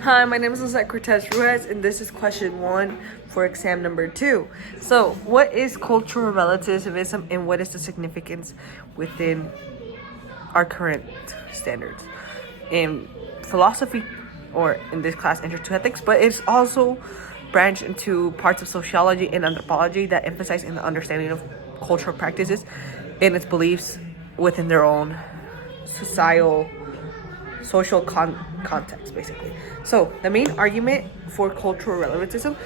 Hi, my name is Lizette Cortez Ruiz, and this is question 1 for exam number 2. So, what is cultural relativism and what is the significance within our current standards? In philosophy, or in this class, Intro to Ethics, but it's also branched into parts of sociology and anthropology that emphasize in the understanding of cultural practices and its beliefs within their own social context, basically. So the main argument for cultural relativism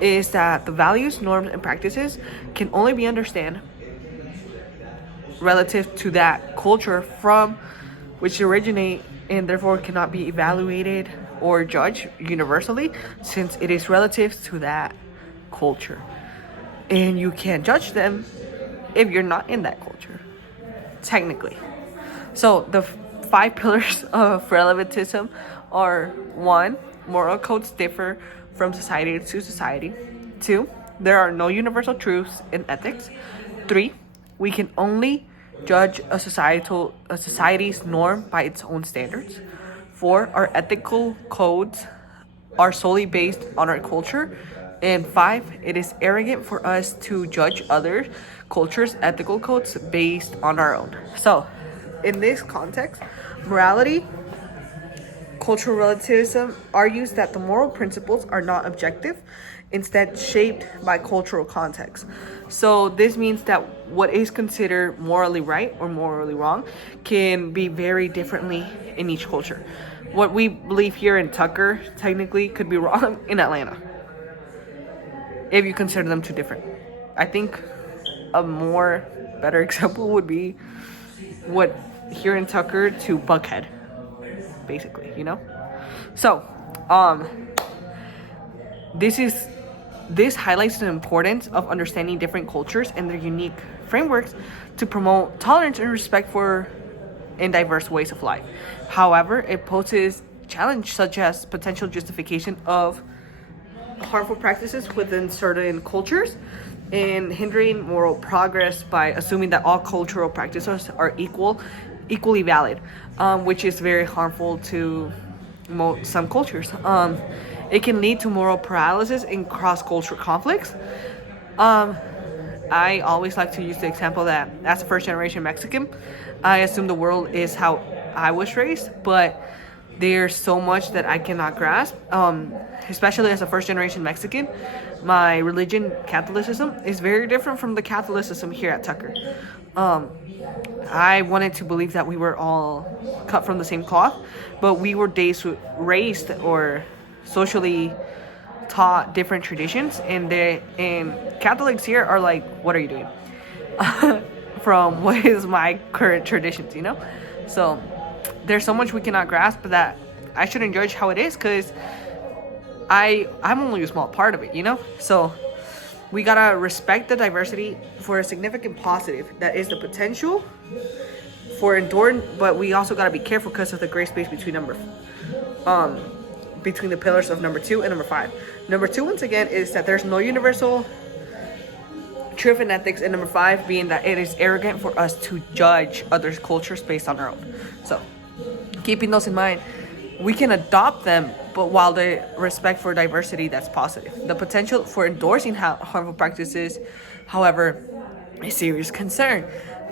is that the values, norms, and practices can only be understood relative to that culture from which they originate, and therefore cannot be evaluated or judged universally since it is relative to that culture. And you can't judge them if you're not in that culture, technically. So the 5 pillars of relativism are: 1, moral codes differ from society to society. 2, there are no universal truths in ethics. 3, we can only judge a society's norm by its own standards. 4, our ethical codes are solely based on our culture. And 5, it is arrogant for us to judge other cultures' ethical codes based on our own. So, in this context, morality, cultural relativism argues that the moral principles are not objective, instead shaped by cultural context. So this means that what is considered morally right or morally wrong can be very differently in each culture. What we believe here in Tucker technically could be wrong in Atlanta, if you consider them two different. I think a more better example would be what here in Tucker to Buckhead, basically, you know? So, this highlights the importance of understanding different cultures and their unique frameworks to promote tolerance and respect for in diverse ways of life. However, it poses challenges such as potential justification of harmful practices within certain cultures and hindering moral progress by assuming that all cultural practices are equally valid, which is very harmful to some cultures. It can lead to moral paralysis in cross-cultural conflicts. I always like to use the example that as a first-generation Mexican, I assume the world is how I was raised, but there's so much that I cannot grasp. Especially as a first-generation Mexican, my religion, Catholicism, is very different from the Catholicism here at Tucker. I wanted to believe that we were all cut from the same cloth, but we were raised or socially taught different traditions, and Catholics here are like, what are you doing? From what is my current traditions, you know? So there's so much we cannot grasp that I shouldn't judge how it is, because I'm only a small part of it, you know? So we gotta respect the diversity for a significant positive that is the potential for enduring, but we also gotta be careful because of the gray space between between the pillars of number 2 and number 5. Number 2, once again, is that there's no universal truth in ethics, and number 5 being that it is arrogant for us to judge other cultures based on our own. So, keeping those in mind, we can adopt them, but while the respect for diversity, that's positive. The potential for endorsing harmful practices, however, a serious concern.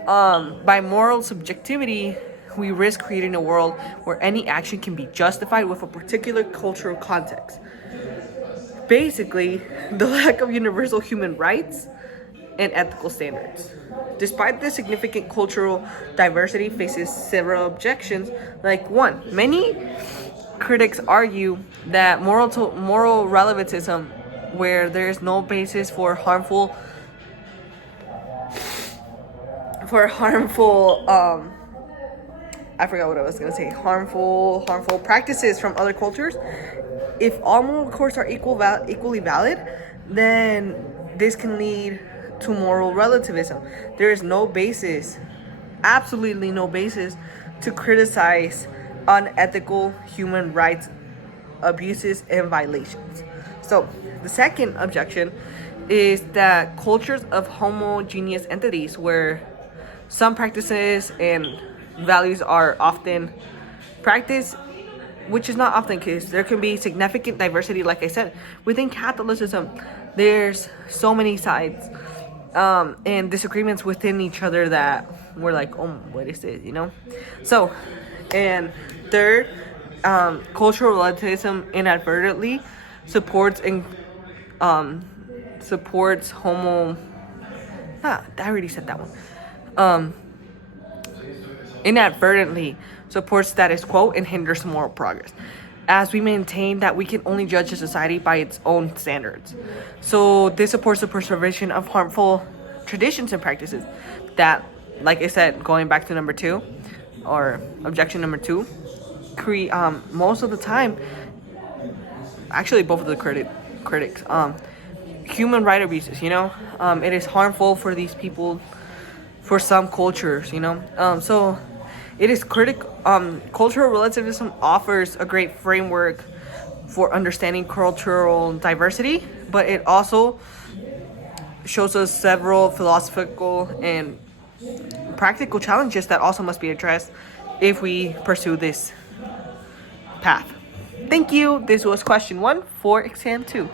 By moral subjectivity, we risk creating a world where any action can be justified with a particular cultural context. Basically, the lack of universal human rights and ethical standards. Despite the significant cultural diversity, faces several objections. Like 1, many critics argue that moral relativism, where there is no basis for harmful I forgot what I was gonna say. Harmful practices from other cultures. If all moral codes are equally valid, then this can lead to moral relativism. There is no basis, absolutely no basis, to criticize unethical human rights abuses and violations. So the second objection is that cultures of homogeneous entities where some practices and values are often practiced which is not often the case. There can be significant diversity, like I said. Within Catholicism, there's so many sides and disagreements within each other that we're like, oh, what is it, you know? So, and third, cultural relativism inadvertently supports homo. I already said that one. Inadvertently supports status quo and hinders moral progress, as we maintain that we can only judge a society by its own standards. So this supports the preservation of harmful traditions and practices that, like I said, going back to number 2, or objection number 2, most of the time, actually both of the critics, human right abuses, it is harmful for these people, for some cultures, so it is cultural relativism offers a great framework for understanding cultural diversity, but it also shows us several philosophical and practical challenges that also must be addressed if we pursue this path. Thank you. This was question 1 for exam 2.